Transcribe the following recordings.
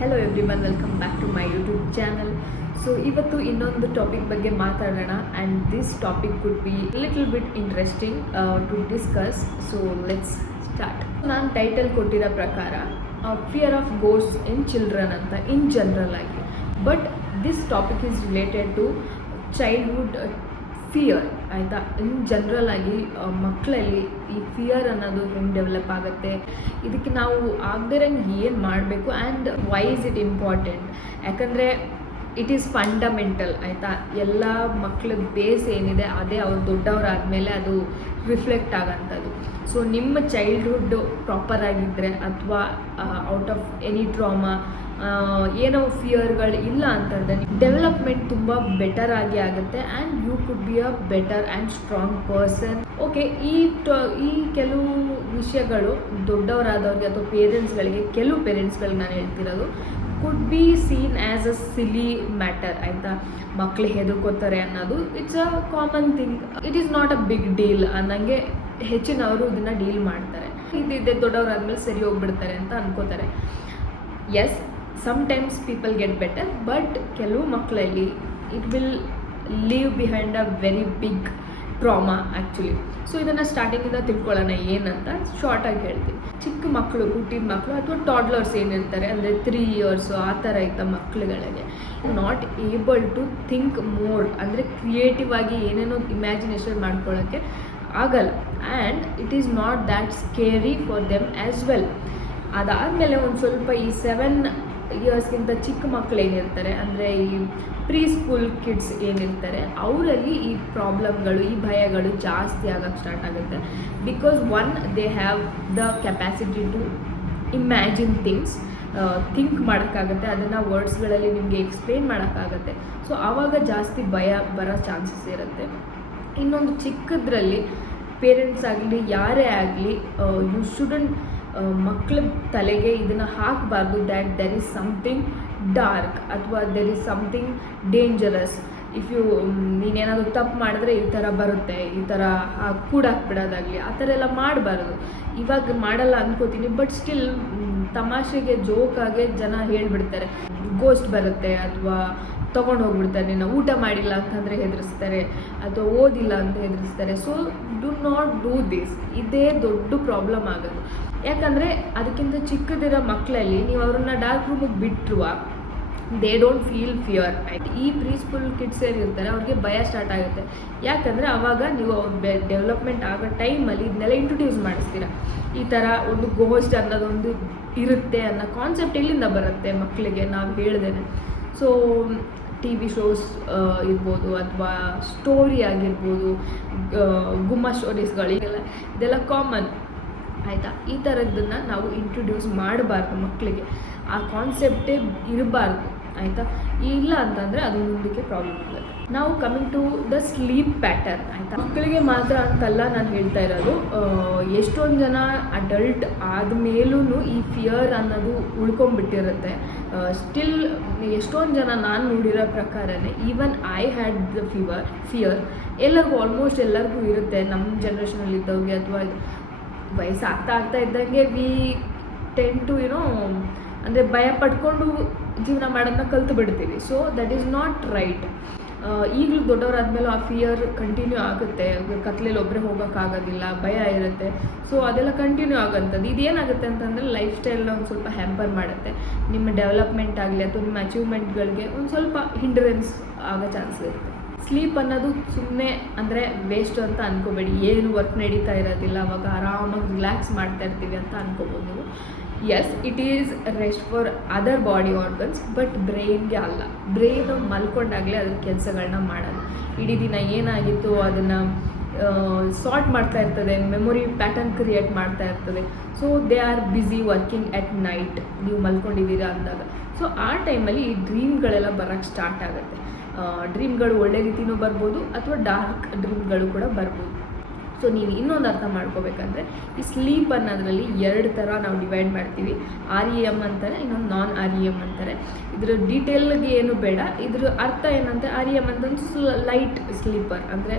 Hello everyone welcome back to my YouTube channel so ಇವತ್ತು ಇನ್ನೊಂದು topic ಬಗ್ಗೆ ಮಾತಾಡೋಣ and this topic could be little bit interesting to discuss so let's start ನಾನು title ಕೊಟ್ಟಿರೋ ಪ್ರಕಾರ fear of ghost in children ಅಂತ in general ಆಗಿ. But this topic is related to childhood fear ಆಯಿತಾ? ಇನ್ ಜನರಲ್ ಆಗಿ ಆ, ಮಕ್ಕಳಲ್ಲಿ ಈ ಫಿಯರ್ ಅನ್ನೋದು ಹೆಂಗೆ ಡೆವಲಪ್ ಆಗುತ್ತೆ? ಇದಕ್ಕೆ ನಾವು ಆಗದಿರಂಗೆ ಏನು ಮಾಡಬೇಕು? And why is it important ಯಾಕಂದರೆ ಇಟ್ ಈಸ್ ಫಂಡಮೆಂಟಲ್ ಆಯಿತಾ? ಎಲ್ಲ ಮಕ್ಕಳ ಬೇಸ್ ಏನಿದೆ ಅದೇ ಅವ್ರು ದೊಡ್ಡವರಾದಮೇಲೆ ಅದು ರಿಫ್ಲೆಕ್ಟ್ ಆಗೋಂಥದ್ದು. ಸೊ ನಿಮ್ಮ ಚೈಲ್ಡ್ಹುಡ್ ಪ್ರಾಪರ್ ಆಗಿದ್ದರೆ ಅಥವಾ ಔಟ್ ಆಫ್ ಎನಿ ಟ್ರಾಮಾ ಏನೋ ಫಿಯರ್ಗಳು ಇಲ್ಲ ಅಂತಂದರೆ ಡೆವಲಪ್ಮೆಂಟ್ ತುಂಬ ಬೆಟರ್ ಆಗಿ ಆಗುತ್ತೆ and you could be a better and strong person okay ಈ ಈ ಕೆಲವು ವಿಷಯಗಳು ದೊಡ್ಡವರಾದವ್ರಿಗೆ ಅಥವಾ ಪೇರೆಂಟ್ಸ್ಗಳಿಗೆ ಕೆಲವು ಪೇರೆಂಟ್ಸ್ಗಳಿಗೆ ನಾನು ಹೇಳ್ತಿರೋದು could be seen as a silly matter ಆಯಿತಾ? ಮಕ್ಕಳು ಹೆದರ್ಕೋತಾರೆ ಅನ್ನೋದು it's a common thing it is not a big deal ಅನ್ನಂಗೆ ಹೆಚ್ಚಿನವರು ಇದನ್ನು ಡೀಲ್ ಮಾಡ್ತಾರೆ. ಇದಿದೆ, ದೊಡ್ಡವರಾದ್ಮೇಲೆ ಸರಿ ಹೋಗ್ಬಿಡ್ತಾರೆ ಅಂತ ಅನ್ಕೋತಾರೆ. Yes sometimes people get better but ಕೆಲವು ಮಕ್ಕಳಲ್ಲಿ it will leave behind a very big trauma actually so ಇದನ್ನು ಸ್ಟಾರ್ಟಿಂಗಿಂದ ತಿಳ್ಕೊಳ್ಳೋಣ ಏನಂತ ಶಾರ್ಟಾಗಿ ಹೇಳ್ತೀನಿ. ಚಿಕ್ಕ ಮಕ್ಕಳು ಹುಟ್ಟಿದ ಮಕ್ಕಳು ಅಥವಾ ಟಾಡ್ಲರ್ಸ್ ಏನಿರ್ತಾರೆ ಅಂದರೆ ತ್ರೀ ಇಯರ್ಸು ಆ ಥರ ಇದ್ದ ಮಕ್ಕಳುಗಳಿಗೆ not able to think more ಅಂದರೆ ಕ್ರಿಯೇಟಿವ್ ಆಗಿ ಏನೇನೋ ಇಮ್ಯಾಜಿನೇಷನ್ ಮಾಡ್ಕೊಳ್ಳೋಕ್ಕೆ ಆಗಲ್ಲ. And it is not that scary for them as well ಅದಾದಮೇಲೆ ಒಂದು ಸ್ವಲ್ಪ ಈ ಸೆವೆನ್ ಇಯರ್ಸ್ಗಿಂತ ಚಿಕ್ಕ ಮಕ್ಕಳು ಏನಿರ್ತಾರೆ, ಅಂದರೆ ಈ ಪ್ರೀ ಸ್ಕೂಲ್ ಕಿಡ್ಸ್ ಏನಿರ್ತಾರೆ, ಅವರಲ್ಲಿ ಈ ಪ್ರಾಬ್ಲಮ್ಗಳು, ಈ ಭಯಗಳು ಜಾಸ್ತಿ ಆಗೋಕ್ಕೆ ಸ್ಟಾರ್ಟ್ ಆಗುತ್ತೆ. Because one they have the capacity to imagine things think ಮಾಡೋಕ್ಕಾಗತ್ತೆ, ಅದನ್ನು ವರ್ಡ್ಸ್ಗಳಲ್ಲಿ ನಿಮಗೆ ಎಕ್ಸ್ಪ್ಲೇನ್ ಮಾಡೋಕ್ಕಾಗತ್ತೆ. ಸೊ ಆವಾಗ ಜಾಸ್ತಿ ಭಯ ಬರೋ ಚಾನ್ಸಸ್ ಇರುತ್ತೆ. ಇನ್ನೊಂದು ಚಿಕ್ಕದ್ರಲ್ಲಿ ಪೇರೆಂಟ್ಸ್ ಆಗಲಿ, ಯಾರೇ ಆಗಲಿ ಯು ಶುಡಂಟ್ ಮಕ್ಕಳ ತಲೆಗೆ ಇದನ್ನು ಹಾಕಬಾರ್ದು. That there is something dark ಅಥವಾ there is something dangerous if you ನೀನೇನಾದರೂ ತಪ್ಪು ಮಾಡಿದ್ರೆ ಈ ಥರ ಬರುತ್ತೆ, ಈ ಥರ ಕೂಡಾಕ್ಬಿಡೋದಾಗಲಿ ಆ ಥರ ಎಲ್ಲ ಮಾಡಬಾರ್ದು. ಇವಾಗ ಮಾಡಲ್ಲ ಅನ್ಕೋತೀನಿ ಬಟ್ ಸ್ಟಿಲ್ ತಮಾಷೆಗೆ ಜೋಕಾಗೆ ಜನ ಹೇಳಿಬಿಡ್ತಾರೆ. ಗೋಸ್ಟ್ ಬರುತ್ತೆ ಅಥವಾ ತೊಗೊಂಡು ಹೋಗ್ಬಿಡ್ತಾರೆ, ನಿನ್ನ ಊಟ ಮಾಡಿಲ್ಲ ಅಂತಂದರೆ ಹೆದರಿಸ್ತಾರೆ, ಅಥವಾ ಓದಿಲ್ಲ ಅಂತ ಹೆದರಿಸ್ತಾರೆ. So do not do this ಇದೇ ದೊಡ್ಡ ಪ್ರಾಬ್ಲಮ್ ಆಗೋದು. ಯಾಕಂದರೆ ಅದಕ್ಕಿಂತ ಚಿಕ್ಕದಿರೋ ಮಕ್ಕಳಲ್ಲಿ ನೀವು ಅವ್ರನ್ನ ಡಾರ್ಕ್ ರೂಮಿಗೆ ಬಿಟ್ಟರುವ ದೇ ಡೋಂಟ್ ಫೀಲ್ ಫಿಯರ್ ಈ ಪ್ರೀ ಸ್ಕೂಲ್ ಕಿಡ್ಸ್ ಏನಿರ್ತಾರೆ ಅವ್ರಿಗೆ ಭಯ ಸ್ಟಾರ್ಟ್ ಆಗುತ್ತೆ. ಯಾಕಂದರೆ ಅವಾಗ ನೀವು ಅವ್ರ ಡೆವಲಪ್ಮೆಂಟ್ ಆಗೋ ಟೈಮಲ್ಲಿ ಇದನ್ನೆಲ್ಲ ಇಂಟ್ರೊಡ್ಯೂಸ್ ಮಾಡಿಸ್ತೀರ. ಈ ಥರ ಒಂದು ಗೋಸ್ಟ್ ಅನ್ನೋದೊಂದು ಇರುತ್ತೆ ಅನ್ನೋ ಕಾನ್ಸೆಪ್ಟ್ ಎಲ್ಲಿಂದ ಬರುತ್ತೆ ಮಕ್ಕಳಿಗೆ ನಾವು ಹೇಳ್ದೇನೆ. ಸೊ ಟಿ ವಿ ಶೋಸ್ ಇರ್ಬೋದು ಅಥವಾ ಸ್ಟೋರಿ ಆಗಿರ್ಬೋದು ಗುಮ್ಮ ಸ್ಟೋರೀಸ್ಗಳು ಸ್ಟೋರೀಸ್ಗಳಿಗೆಲ್ಲ ಇದೆಲ್ಲ ಕಾಮನ್ ಆಯಿತಾ? ಈ ಥರದ್ದನ್ನು ನಾವು ಇಂಟ್ರೊಡ್ಯೂಸ್ ಮಾಡಬಾರ್ದು ಮಕ್ಕಳಿಗೆ ಆ ಕಾನ್ಸೆಪ್ಟೇ ಇರಬಾರ್ದು. ಆಯಿತಾ? ಇಲ್ಲ ಅಂತಂದರೆ ಅದು ಮುಂದಕ್ಕೆ ಪ್ರಾಬ್ಲಮ್ ಆಗುತ್ತೆ ನಾವು coming to the sleep pattern ಆಯಿತಾ? ಮಕ್ಕಳಿಗೆ ಮಾತ್ರ ಅಂತಲ್ಲ ನಾನು ಹೇಳ್ತಾ ಇರೋದು. ಎಷ್ಟೊಂದು ಜನ ಅಡಲ್ಟ್ ಆದಮೇಲೂ ಈ ಫಿಯರ್ ಅನ್ನೋದು ಉಳ್ಕೊಂಡ್ಬಿಟ್ಟಿರುತ್ತೆ. ಸ್ಟಿಲ್ ಎಷ್ಟೊಂದು ಜನ ನಾನು ನೋಡಿರೋ ಪ್ರಕಾರನೇ even I had the fever fear ಎಲ್ಲರಿಗೂ ಆಲ್ಮೋಸ್ಟ್ ಎಲ್ಲರಿಗೂ ಇರುತ್ತೆ. ನಮ್ಮ ಜನ್ರೇಷನಲ್ಲಿ ಇದ್ದವ್ರಿಗೆ ಅಥವಾ ವಯಸ್ಸು ಆಗ್ತಾ ಆಗ್ತಾ ಇದ್ದಂಗೆ ವಿ ಟೆನ್ ಟು ಯುನೋ ಅಂದರೆ ಭಯ ಪಡ್ಕೊಂಡು ಜೀವನ ಮಾಡೋದನ್ನ ಕಲ್ತು ಬಿಡ್ತೀವಿ so that is not right ಈಗಲೂ ದೊಡ್ಡವರಾದ್ಮೇಲೆ ಆ ಫಿಯರ್ ಕಂಟಿನ್ಯೂ ಆಗುತ್ತೆ. ಕತ್ಲೇಲಿ ಒಬ್ಬರೇ ಹೋಗೋಕ್ಕಾಗೋದಿಲ್ಲ, ಭಯ ಇರುತ್ತೆ. ಸೊ ಅದೆಲ್ಲ ಕಂಟಿನ್ಯೂ ಆಗೋಂಥದ್ದು. ಇದೇನಾಗುತ್ತೆ ಅಂತಂದರೆ ಲೈಫ್ ಸ್ಟೈಲ್ನ ಒಂದು ಸ್ವಲ್ಪ ಹ್ಯಾಂಪರ್ ಮಾಡುತ್ತೆ. ನಿಮ್ಮ ಡೆವಲಪ್ಮೆಂಟ್ ಆಗಲಿ ಅಥವಾ ನಿಮ್ಮ ಅಚೀವ್ಮೆಂಟ್ಗಳಿಗೆ ಒಂದು ಸ್ವಲ್ಪ ಹಿಂಡ್ರೆನ್ಸ್ ಆಗೋ ಚಾನ್ಸ್ ಇರುತ್ತೆ. ಸ್ಲೀಪ್ ಅನ್ನೋದು ಸುಮ್ಮನೆ ಅಂದರೆ ವೇಸ್ಟ್ ಅಂತ ಅನ್ಕೋಬೇಡಿ. ಏನು ವರ್ಕ್ ನಡೀತಾ ಇರೋದಿಲ್ಲ. ಅವಾಗ ಆರಾಮಾಗಿ ರಿಲ್ಯಾಕ್ಸ್ ಮಾಡ್ತಾ ಇರ್ತೀವಿ ಅಂತ ಅನ್ಕೋಬೋದು ನೀವು. Yes it is rest for other body organs but ಬ್ರೈನ್ಗೆ ಅಲ್ಲ. ಬ್ರೈನು ಮಲ್ಕೊಂಡಾಗಲೇ ಅದ್ರ ಕೆಲಸಗಳನ್ನ ಮಾಡೋದು ಇಡೀ ದಿನ ಏನಾಗಿತ್ತು, ಅದನ್ನು ಸಾರ್ಟ್ ಮಾಡ್ತಾ ಇರ್ತದೆ ಮೆಮೊರಿ ಪ್ಯಾಟರ್ನ್ ಕ್ರಿಯೇಟ್ ಮಾಡ್ತಾ ಇರ್ತದೆ. So they are busy working at night ನೀವು ಮಲ್ಕೊಂಡಿದ್ದೀರಾ ಅಂದಾಗ. ಸೊ ಆ ಟೈಮಲ್ಲಿ ಈ ಡ್ರೀಮ್ಗಳೆಲ್ಲ ಬರೋಕ್ಕೆ ಸ್ಟಾರ್ಟ್ ಆಗುತ್ತೆ. ಡ್ರೀಮ್ಗಳು ಒಳ್ಳೆ ರೀತಿನೂ ಬರ್ಬೋದು ಅಥವಾ ಡಾರ್ಕ್ ಡ್ರೀಮ್ಗಳು ಕೂಡ ಬರ್ಬೋದು. ಸೊ ನೀವು ಇನ್ನೊಂದು ಅರ್ಥ ಮಾಡ್ಕೋಬೇಕಂದ್ರೆ, ಈ ಸ್ಲೀಪ್ ಅನ್ನೋದ್ರಲ್ಲಿ ಎರಡು ಥರ ನಾವು ಡಿವೈಡ್ ಮಾಡ್ತೀವಿ. ಆರ್ ಇ ಎಂ ಅಂತಾರೆ, ಇನ್ನೊಂದು ನಾನ್ ಆರ್ ಇ ಎಂ ಅಂತಾರೆ. ಇದ್ರ ಡೀಟೇಲ್ಗೆ ಏನು ಬೇಡ. ಇದ್ರ ಅರ್ಥ ಏನಂದರೆ ಆರ್ ಇ ಎಂ ಅಂತಂದು ಲೈಟ್ ಸ್ಲೀಪರ್ ಅಂದರೆ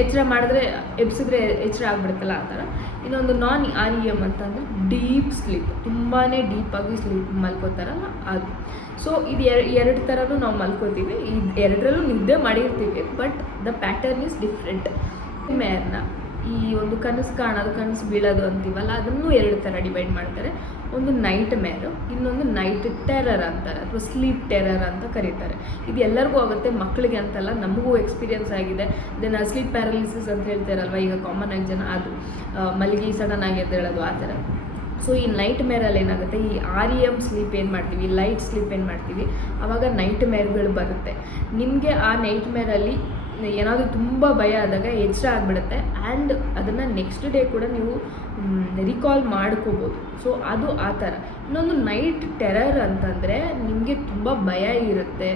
ಎಚ್ಚರ ಮಾಡಿದ್ರೆ ಎಬ್ಸಿದ್ರೆ ಎಚ್ಚರ ಆಗ್ಬಿಡುತ್ತಲ್ಲ ಆ ಥರ. ಇನ್ನೊಂದು ನಾನ್ ಆರ್ ಇ ಎಂ ಅಂತಂದರೆ ಡೀಪ್ ಸ್ಲೀಪ್ ತುಂಬಾ ಡೀಪಾಗಿ ಸ್ಲೀಪ್ ಮಲ್ಕೋತಾರಲ್ಲ ಅದು. ಸೊ ಇದು ಎರಡು ಥರನೂ ನಾವು ಮಲ್ಕೋತೀವಿ. ಇದು ಎರಡರಲ್ಲೂ ನಿದ್ದೆ ಮಾಡಿರ್ತೀವಿ but the pattern is different ಮೇರ್ನ. ಈ ಒಂದು ಕನಸು ಕಾಣೋದು ಕನಸು ಬೀಳೋದು ಅಂತೀವಲ್ಲ, ಅದನ್ನು ಎರಡು ಥರ ಡಿವೈಡ್ ಮಾಡ್ತಾರೆ. ಒಂದು ನೈಟ್ ಮೇರು ಇನ್ನೊಂದು ನೈಟ್ ಟೆರರ್ ಅಂತಾರೆ, ಅಥವಾ ಸ್ಲೀಪ್ ಟೆರರ್ ಅಂತ ಕರೀತಾರೆ. ಇದು ಎಲ್ಲರಿಗೂ ಆಗುತ್ತೆ, ಮಕ್ಕಳಿಗೆ ಅಂತಲ್ಲ, ನಮಗೂ ಎಕ್ಸ್ಪೀರಿಯನ್ಸ್ ಆಗಿದೆ. ದೆನ್ ಸ್ಲೀಪ್ ಪ್ಯಾರಾಲಿಸಿಸ್ ಅಂತ ಹೇಳ್ತಾರಲ್ವ, ಈಗ ಕಾಮನ್ ಆಗಿ ಜನ ಅದು ಮಲಗಿ ಸಡನ್ ಆಗಿ ಎದ್ದೇಳೋದು ಆ ಥರ. ಸೊ ಈ ನೈಟ್ ಮೇರಲ್ಲಿ ಏನಾಗುತ್ತೆ, ಈ ಆರ್ ಇ ಎಂ ಸ್ಲೀಪ್ ಏನು ಮಾಡ್ತೀವಿ ಲೈಟ್ ಸ್ಲೀಪ್ ಏನು ಮಾಡ್ತೀವಿ ಆವಾಗ ನೈಟ್ ಮೇರ್ಗಳು ಬರುತ್ತೆ. ನಿಮಗೆ ಆ ನೈಟ್ ಮೇರಲ್ಲಿ ಏನಾದರೂ ತುಂಬ ಭಯ ಆದಾಗ ಎಚ್ಚರ ಆಗಿಬಿಡುತ್ತೆ. ಆ್ಯಂಡ್ ಅದನ್ನು ನೆಕ್ಸ್ಟ್ ಡೇ ಕೂಡ ನೀವು ರಿಕಾಲ್ ಮಾಡ್ಕೋಬೋದು. ಸೊ ಅದು ಆ ಥರ. ಇನ್ನೊಂದು ನೈಟ್ ಟೆರರ್ ಅಂತಂದರೆ ನಿಮಗೆ ತುಂಬ ಭಯ ಇರುತ್ತೆ.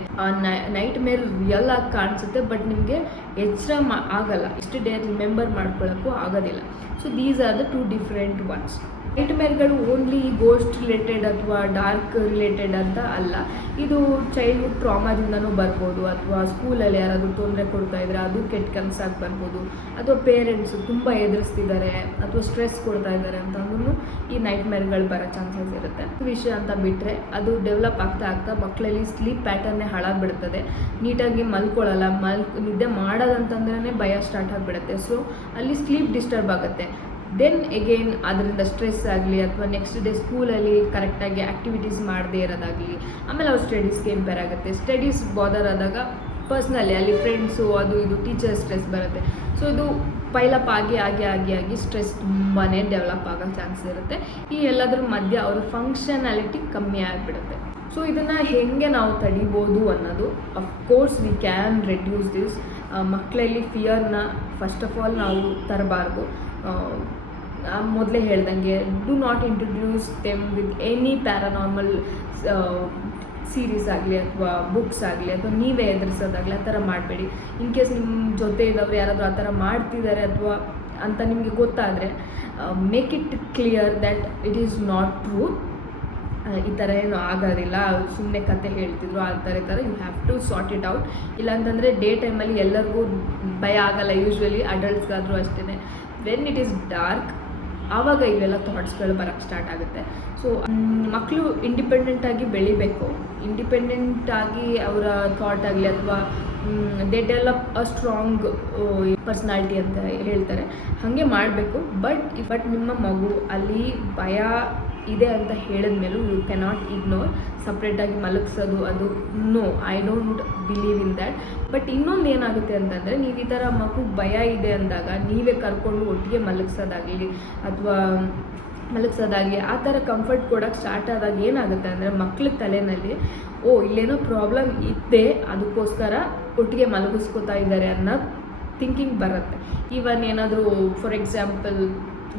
ನೈಟ್ ಮೇಲೆ ರಿಯಲ್ ಆಗಿ ಕಾಣಿಸುತ್ತೆ ಬಟ್ ನಿಮಗೆ ಎಚ್ಚರ ಆಗಲ್ಲ. ಇಷ್ಟು ಡೇ ರಿಮೆಂಬರ್ ಮಾಡ್ಕೊಳ್ಳೋಕ್ಕೂ ಆಗೋದಿಲ್ಲ. So these are the two different ones night ಮೇರ್ಗಳು ಓನ್ಲಿ ಗೋಸ್ಟ್ ರಿಲೇಟೆಡ್ ಅಥವಾ ಡಾರ್ಕ್ ರಿಲೇಟೆಡ್ ಅಂತ ಅಲ್ಲ. ಇದು ಚೈಲ್ಡ್ಹುಡ್ ಟ್ರಾಮಾದಿಂದನೂ ಬರ್ಬೋದು, ಅಥವಾ ಸ್ಕೂಲಲ್ಲಿ ಯಾರಾದರೂ ತೊಂದರೆ ಕೊಡ್ತಾ ಇದ್ರೆ ಅದು ಕೆಟ್ಟ ಕನಸಾಗಿ ಬರ್ಬೋದು, ಅಥವಾ ಪೇರೆಂಟ್ಸ್ ತುಂಬ ಎದುರಿಸ್ತಿದ್ದಾರೆ, ಅಥವಾ ಸ್ಟ್ರೆಸ್ ಕೊಡ್ತಾ ಇದ್ದಾರೆ ಅಂತಂದ್ರೂ ಈ ನೈಟ್ ಮೇರ್ಗಳು ಬರೋ ಚಾನ್ಸಸ್ ಇರುತ್ತೆ. ವಿಷಯ ಅಂತ ಬಿಟ್ಟರೆ ಅದು ಡೆವಲಪ್ ಆಗ್ತಾ ಆಗ್ತಾ ಮಕ್ಕಳಲ್ಲಿ ಸ್ಲೀಪ್ ಪ್ಯಾಟರ್ನೇ ಹಾಳಾಗ್ಬಿಡ್ತದೆ. ನೀಟಾಗಿ ಮಲ್ಕೊಳ್ಳಲ್ಲ ಮಲ್ ನಿದ್ದೆ ಮಾಡೋದಂತಂದ್ರೆ ಭಯ ಸ್ಟಾರ್ಟ್ ಆಗಿಬಿಡುತ್ತೆ. ಸೊ ಅಲ್ಲಿ ಸ್ಲೀಪ್ ಡಿಸ್ಟರ್ಬ್ ಆಗುತ್ತೆ. ದೆನ್ ಎಗೇನ್ ಅದರಿಂದ ಸ್ಟ್ರೆಸ್ ಆಗಲಿ ಅಥವಾ ನೆಕ್ಸ್ಟ್ ಡೇ ಸ್ಕೂಲಲ್ಲಿ ಕರೆಕ್ಟಾಗಿ ಆ್ಯಕ್ಟಿವಿಟೀಸ್ ಮಾಡದೇ ಇರೋದಾಗಲಿ, ಆಮೇಲೆ ಅವ್ರ ಸ್ಟಡೀಸ್ಗೆ ಇಂಪೇರ್ ಆಗುತ್ತೆ. ಸ್ಟಡೀಸ್ ಬಾದರ್ ಆದಾಗ ಪರ್ಸ್ನಲಿ ಅಲ್ಲಿ ಫ್ರೆಂಡ್ಸು ಅದು ಇದು ಟೀಚರ್ ಸ್ಟ್ರೆಸ್ ಬರುತ್ತೆ. ಸೊ ಇದು ಪೈಲಪ್ ಆಗಿ ಆಗಿ ಆಗಿ ಆಗಿ ಸ್ಟ್ರೆಸ್ ತುಂಬಾ ಡೆವಲಪ್ ಆಗೋ ಚಾನ್ಸ್ ಇರುತ್ತೆ. ಈ ಎಲ್ಲದ್ರ ಮಧ್ಯೆ ಅವರ ಫಂಕ್ಷನಾಲಿಟಿ ಕಮ್ಮಿ ಆಗಿಬಿಡುತ್ತೆ. ಸೊ ಇದನ್ನು ಹೇಗೆ ನಾವು ತಡಿಬೋದು ಅನ್ನೋದು of course we can reduce this ಮಕ್ಕಳಲ್ಲಿ ಫಿಯರ್ನ ಫಸ್ಟ್ ಆಫ್ ಆಲ್ ನಾವು ತರಬಾರ್ದು. ಮೊದಲೇ ಹೇಳ್ದಂಗೆ do not introduce them with any paranormal series ಆಗಲಿ ಅಥವಾ ಬುಕ್ಸ್ ಆಗಲಿ ಅಥವಾ ನೀವೇ ಎದುರಿಸೋದಾಗಲಿ ಆ ಥರ ಮಾಡಬೇಡಿ. ಇನ್ ಕೇಸ್ ನಿಮ್ಮ ಜೊತೆ ಇದ್ದವ್ರು ಯಾರಾದರೂ ಆ ಥರ ಮಾಡ್ತಿದ್ದಾರೆ ಅಥವಾ ಅಂತ ನಿಮಗೆ ಗೊತ್ತಾದರೆ make it clear that it is not true ಈ ಥರ ಏನು ಆಗೋದಿಲ್ಲ. ಸುಮ್ಮನೆ ಕತೆ ಹೇಳ್ತಿದ್ರು, ಆ ಥರ ಥರ you have to sort it out ಇಲ್ಲಾಂತಂದರೆ ಡೇ ಟೈಮಲ್ಲಿ ಎಲ್ಲರಿಗೂ ಭಯ ಆಗಲ್ಲ ಯೂಶ್ವಲಿ ಅಡಲ್ಟ್ಸ್ಗಾದರೂ ಅಷ್ಟೇ ವೆನ್ ಇಟ್ ಈಸ್ ಡಾರ್ಕ್ ಆವಾಗ ಇವೆಲ್ಲ ಥಾಟ್ಸ್ಗಳು ಬರೋಕ್ಕೆ ಸ್ಟಾರ್ಟ್ ಆಗುತ್ತೆ. ಸೊ ಮಕ್ಕಳು ಇಂಡಿಪೆಂಡೆಂಟಾಗಿ ಬೆಳಿಬೇಕು. ಇಂಡಿಪೆಂಡೆಂಟ್ ಆಗಿ ಅವರ ಥಾಟ್ ಆಗಲಿ ಅಥವಾ they develop a strong personality ಅಂತ ಹೇಳ್ತಾರೆ. ಹಾಗೆ ಮಾಡಬೇಕು. ಬಟ್ ಬಟ್ ನಿಮ್ಮ ಮಗು ಅಲ್ಲಿ ಭಯ ಇದೆ ಅಂತ ಹೇಳಿದ ಮೇಲೂ ಯು ಕೆನಾಟ್ ಇಗ್ನೋರ್ ಸಪ್ರೇಟಾಗಿ ಮಲಗಿಸೋದು ಅದು no I don't believe in that but ಇನ್ನೊಂದು ಏನಾಗುತ್ತೆ ಅಂತಂದರೆ, ನೀವು ಈ ಥರ ಮಗು ಭಯ ಇದೆ ಅಂದಾಗ, ನೀವೇ ಕರ್ಕೊಂಡು ಒಟ್ಟಿಗೆ ಮಲಗಿಸೋದಾಗಲಿ ಅಥವಾ ಮಲಗಿಸೋದಾಗಲಿ, ಆ ಥರ ಕಂಫರ್ಟ್ ಕೊಡೋಕ್ಕೆ ಸ್ಟಾರ್ಟ್ ಆದಾಗ ಏನಾಗುತ್ತೆ ಅಂದರೆ, ಮಕ್ಳ ತಲೆಯಲ್ಲಿ ಓ, ಇಲ್ಲೇನೋ ಪ್ರಾಬ್ಲಮ್ ಇದೆ ಅದಕ್ಕೋಸ್ಕರ ಒಟ್ಟಿಗೆ ಮಲಗಿಸ್ಕೋತಾ ಇದ್ದಾರೆ ಅನ್ನೋ ಥಿಂಕಿಂಗ್ ಬರುತ್ತೆ. ಈವನ್ ಏನಾದರೂ ಫಾರ್ ಎಕ್ಸಾಂಪಲ್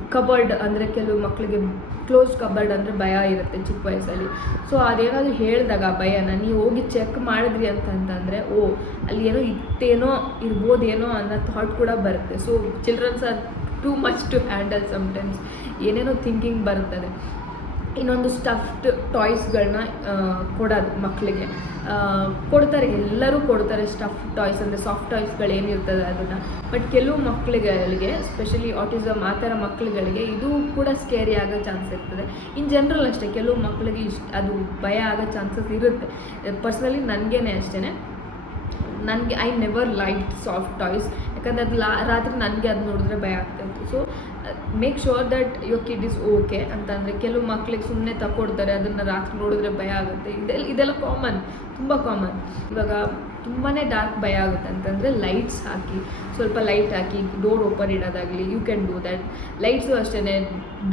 ಕಬರ್ಡ್ ಅಂದರೆ ಕೆಲವು ಮಕ್ಕಳಿಗೆ ಕ್ಲೋಸ್ ಕಬರ್ಡ್ ಅಂದರೆ ಭಯ ಇರುತ್ತೆ ಚಿಕ್ಕ ವಯಸ್ಸಲ್ಲಿ. ಸೊ ಅದೇನಾದರೂ ಹೇಳಿದಾಗ ಆ ಭಯನ ನೀವು ಹೋಗಿ ಚೆಕ್ ಮಾಡಿದ್ರಿ ಅಂತಂತಂದರೆ, ಓ, ಅಲ್ಲಿ ಏನೋ ಇತ್ತೇನೋ, ಇರ್ಬೋದೇನೋ ಅನ್ನೋ ಥಾಟ್ ಕೂಡ ಬರುತ್ತೆ. So childrens are too much to handle sometimes ಏನೇನೋ ಥಿಂಕಿಂಗ್ ಬರುತ್ತದೆ. ಇನ್ನೊಂದು ಸ್ಟಫ್ಡ್ ಟಾಯ್ಸ್ಗಳನ್ನ ಕೊಡೋದು ಮಕ್ಕಳಿಗೆ ಕೊಡ್ತಾರೆ, ಎಲ್ಲರೂ ಕೊಡ್ತಾರೆ ಸ್ಟಫ್ ಟಾಯ್ಸ್ ಅಂದರೆ ಸಾಫ್ಟ್ ಟಾಯ್ಸ್ಗಳು ಏನಿರ್ತದೆ ಅದನ್ನು. ಬಟ್ ಕೆಲವು ಮಕ್ಕಳಿಗೆ ಸ್ಪೆಷಲಿ ಆಟಿಸಮ್ ಆ ಥರ ಮಕ್ಕಳುಗಳಿಗೆ ಇದು ಕೂಡ ಸ್ಕೇರಿ ಆಗೋ ಚಾನ್ಸ್ ಇರ್ತದೆ. ಇನ್ ಜನರಲ್ ಅಷ್ಟೇ, ಕೆಲವು ಮಕ್ಕಳಿಗೆ ಇಷ್ಟ ಅದು ಭಯ ಆಗೋ ಚಾನ್ಸಸ್ ಇರುತ್ತೆ. ಪರ್ಸ್ನಲಿ ನನಗೇನೆ ಅಷ್ಟೇ ನನಗೆ I never like soft toys ಯಾಕಂದರೆ ಅದು ಲಾ ರಾತ್ರಿ ನನಗೆ ಅದು ನೋಡಿದ್ರೆ ಭಯ so make sure that your kid is okay ಅಂತಂದರೆ ಕೆಲವು ಮಕ್ಳಿಗೆ ಸುಮ್ಮನೆ ತಗೊಡ್ತಾರೆ ಅದನ್ನು ರಾತ್ರಿ ನೋಡಿದ್ರೆ ಭಯ ಆಗುತ್ತೆ. ಇದೆಲ್ಲ ಇದೆಲ್ಲ ಕಾಮನ್ ತುಂಬ ಕಾಮನ್ ಇವಾಗ ತುಂಬಾ ಡಾರ್ಕ್ ಭಯ ಆಗುತ್ತೆ ಅಂತಂದರೆ ಲೈಟ್ಸ್ ಹಾಕಿ, ಸ್ವಲ್ಪ ಲೈಟ್ ಹಾಕಿ door open ಇಡೋದಾಗಲಿ you can do that lights ಅಷ್ಟೇ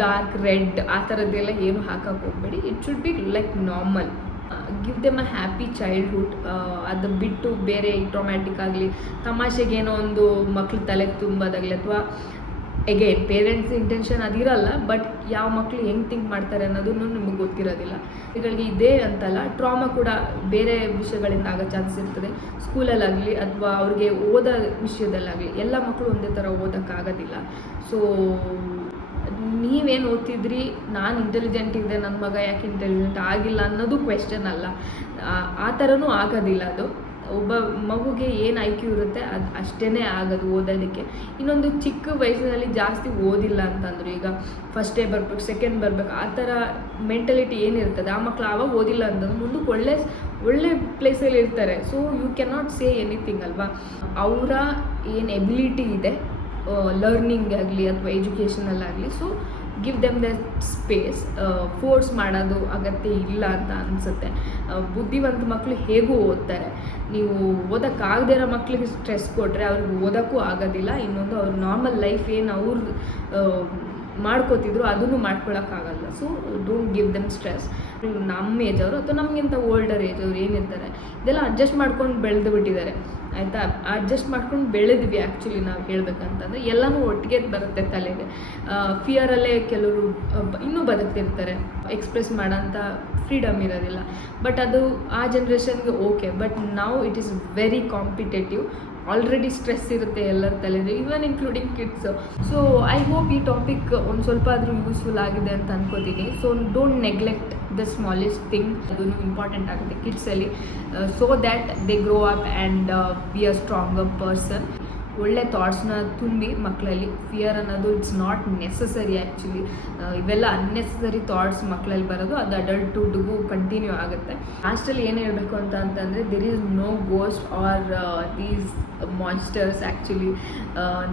ಡಾರ್ಕ್ ರೆಡ್ ಆ ಥರದ್ದೆಲ್ಲ ಏನು ಹಾಕಕ್ಕೆ ಹೋಗಬೇಡಿ. It should be like normal give them a happy childhood ಅದು ಬಿಟ್ಟು ಬೇರೆ ಟ್ರೊಮ್ಯಾಟಿಕ್ ಆಗಲಿ ತಮಾಷೆಗೆ ಏನೋ ಒಂದು ಮಕ್ಳು ತಲೆಗೆ ತುಂಬೋದಾಗಲಿ, ಅಥವಾ ಎಗೇನ್ ಪೇರೆಂಟ್ಸ್ ಇಂಟೆನ್ಷನ್ ಅದಿರಲ್ಲ ಬಟ್ ಯಾವ ಮಕ್ಕಳು ಹೆಂಗೆ ಥಿಂಕ್ ಮಾಡ್ತಾರೆ ಅನ್ನೋದನ್ನು ನಿಮಗೆ ಗೊತ್ತಿರೋದಿಲ್ಲ. ಇವುಗಳಿಗೆ ಇದೇ ಅಂತಲ್ಲ ಟ್ರಾಮಾ ಕೂಡ ಬೇರೆ ವಿಷಯಗಳಿಂದ ಆಗೋ ಚಾನ್ಸ್ ಇರ್ತದೆ. ಸ್ಕೂಲಲ್ಲಾಗಲಿ ಅಥವಾ ಅವ್ರಿಗೆ ಓದೋ ವಿಷಯದಲ್ಲಾಗಲಿ, ಎಲ್ಲ ಮಕ್ಕಳು ಒಂದೇ ಥರ ಓದೋಕ್ಕಾಗೋದಿಲ್ಲ. ಸೊ ನೀವೇನು ಓದ್ತಿದ್ರಿ? ನಾನು ಇಂಟೆಲಿಜೆಂಟ್ ಇದ್ದೆ ನನ್ನ ಮಗ ಯಾಕೆ ಇಂಟೆಲಿಜೆಂಟ್ ಆಗಿಲ್ಲ ಅನ್ನೋದು ಕ್ವೆಶನ್ ಅಲ್ಲ. ಆ- ಥರನೂ ಆಗೋದಿಲ್ಲ ಅದು. ಒಬ್ಬ ಮಗುಗೆ ಏನು ಐ ಕ್ಯೂ ಇರುತ್ತೆ ಅದು ಅಷ್ಟೇ ಆಗೋದು ಓದೋದಕ್ಕೆ. ಇನ್ನೊಂದು ಚಿಕ್ಕ ವಯಸ್ಸಿನಲ್ಲಿ ಜಾಸ್ತಿ ಓದಿಲ್ಲ ಅಂತಂದರು. ಈಗ ಫಸ್ಟ್ ಡೇ ಬರ್ಬೇಕು ಸೆಕೆಂಡ್ ಬರ್ಬೇಕು, ಆ ಥರ ಮೆಂಟಲಿಟಿ ಏನಿರ್ತದೆ, ಆ ಮಕ್ಳು ಆವಾಗ ಓದಿಲ್ಲ ಅಂತಂದ್ರೆ. ಮುಂದಕ್ಕೆ ಒಳ್ಳೆ ಒಳ್ಳೆ ಪ್ಲೇಸಲ್ಲಿ ಇರ್ತಾರೆ. So you cannot say anything ಅಲ್ವಾ? ಅವರ ಏನು ಎಬಿಲಿಟಿ ಇದೆ ಲರ್ನಿಂಗ್ ಆಗಲಿ ಅಥವಾ ಎಜುಕೇಷನಲ್ಲಾಗಲಿ so give them the space force ಮಾಡೋದು ಅಗತ್ಯ ಇಲ್ಲ ಅಂತ ಅನಿಸುತ್ತೆ. ಬುದ್ಧಿವಂತ ಮಕ್ಕಳು ಹೇಗೂ ಓದ್ತಾರೆ. ನೀವು ಓದೋಕ್ಕಾಗದೇ ಇರೋ ಮಕ್ಕಳಿಗೆ ಸ್ಟ್ರೆಸ್ ಕೊಟ್ಟರೆ ಅವ್ರಿಗೆ ಓದೋಕ್ಕೂ ಆಗೋದಿಲ್ಲ. ಇನ್ನೊಂದು ಅವ್ರ ನಾರ್ಮಲ್ ಲೈಫ್ ಏನು ಅವ್ರು ಮಾಡ್ಕೋತಿದ್ರು, ಅದನ್ನು ಮಾಡ್ಕೊಳ್ಳೋಕ್ಕಾಗಲ್ಲ so don't give them stress ನಮ್ಮ ಏಜ್ ಅವರು ಅಥವಾ ನಮಗಿಂತ ಓಲ್ಡರ್ ಏಜ್ ಅವ್ರು ಏನಿರ್ತಾರೆ, ಇದೆಲ್ಲ ಅಡ್ಜಸ್ಟ್ ಮಾಡ್ಕೊಂಡು ಬೆಳೆದು ಬಿಟ್ಟಿದ್ದಾರೆ. ಆಯಿತಾ? ಅಡ್ಜಸ್ಟ್ ಮಾಡ್ಕೊಂಡು ಬೆಳೆದ್ವಿ ಆ್ಯಕ್ಚುಲಿ ನಾವು ಹೇಳ್ಬೇಕಂತಂದ್ರೆ. ಎಲ್ಲನೂ ಒಟ್ಟಿಗೆ ಬರುತ್ತೆ ತಲೆಗೆ. ಫಿಯರಲ್ಲೇ ಕೆಲವರು ಇನ್ನೂ ಬದುಕ್ತಿರ್ತಾರೆ. ಎಕ್ಸ್ಪ್ರೆಸ್ ಮಾಡೋಂಥ ಫ್ರೀಡಮ್ ಇರೋದಿಲ್ಲ. ಬಟ್ ಅದು ಆ ಜನ್ರೇಷನ್ಗೆ ಓಕೆ ಬಟ್ ನಾವು it is very competitive already stress ಇರುತ್ತೆ ಎಲ್ಲರ ತಲೆಯಲ್ಲಿ even including kids so I hope ಈ ಟಾಪಿಕ್ ಒಂದು ಸ್ವಲ್ಪ ಆದರೂ ಯೂಸ್ಫುಲ್ ಆಗಿದೆ ಅಂತ ಅನ್ಕೋತೀನಿ. So don't neglect the smallest thing ಅದೂ ಇಂಪಾರ್ಟೆಂಟ್ ಆಗುತ್ತೆ ಕಿಡ್ಸಲ್ಲಿ so that they grow up and be a stronger person ಒಳ್ಳೆ ಥಾಟ್ಸ್ನ ತುಂಬಿ ಮಕ್ಕಳಲ್ಲಿ ಫಿಯರ್ ಅನ್ನೋದು ಇಟ್ಸ್ ನಾಟ್ ನೆಸಸರಿ ಆ್ಯಕ್ಚುಲಿ ಇವೆಲ್ಲ ಅನ್ನೆಸಸರಿ ಥಾಟ್ಸ್ ಮಕ್ಕಳಲ್ಲಿ ಬರೋದು. ಅದು ಅಡಲ್ಟ್ಹುಡ್ಗೂ ಕಂಟಿನ್ಯೂ ಆಗುತ್ತೆ. ಲಾಸ್ಟಲ್ಲಿ ಏನು ಹೇಳಬೇಕು ಅಂತ ಅಂತಂದರೆ there is no ghost or these monsters actually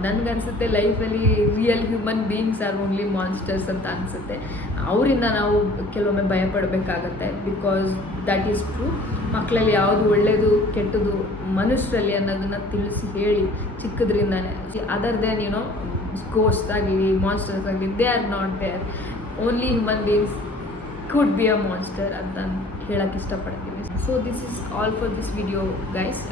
ನನಗನ್ಸುತ್ತೆ ಲೈಫಲ್ಲಿ real human beings are only monsters ಅಂತ ಅನಿಸುತ್ತೆ. ಅವರಿಂದ ನಾವು ಕೆಲವೊಮ್ಮೆ ಭಯಪಡಬೇಕಾಗತ್ತೆ ಬಿಕಾಸ್ ದ್ಯಾಟ್ ಈಸ್ ಟ್ರೂ ಮಕ್ಕಳಲ್ಲಿ ಯಾವುದು ಒಳ್ಳೆಯದು ಕೆಟ್ಟದು ಮನುಷ್ಯರಲ್ಲಿ ಅನ್ನೋದನ್ನು ತಿಳಿಸಿ ಹೇಳಿ ಚಿಕ್ಕದ್ರಿಂದಾನೆ. Other then you know ghost ಆಗಲಿ ಮಾನ್ಸ್ಟರ್ಸ್ ಆಗಲಿ they are not there only human beings could be a monster ಅಂತ ಹೇಳಕ್ಕೆ ಇಷ್ಟಪಡ್ತೀನಿ. So this is all for this video guys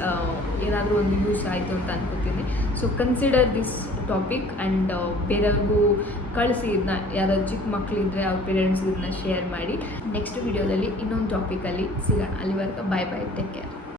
ಏನಾದರೂ ಒಂದು ಯೂಸ್ ಆಯಿತು ಅಂತ ಅನ್ಕೋತೀನಿ. So consider this topic and ಬೇರೆಯವ್ರಿಗೂ ಕಳಿಸಿ ಇದನ್ನ ಯಾರಾದ್ರು ಚಿಕ್ಕ ಮಕ್ಕಳಿದ್ರೆ ಅವ್ರ ಪೇರೆಂಟ್ಸ್ ಇದನ್ನ ಶೇರ್ ಮಾಡಿ. ನೆಕ್ಸ್ಟ್ ವಿಡಿಯೋದಲ್ಲಿ ಇನ್ನೊಂದು ಟಾಪಿಕಲ್ಲಿ ಸಿಗೋಣ. ಅಲ್ಲಿವರೆಗೂ ಬಾಯ್ ಬಾಯ್ ಟೇಕ್ ಕೇರ್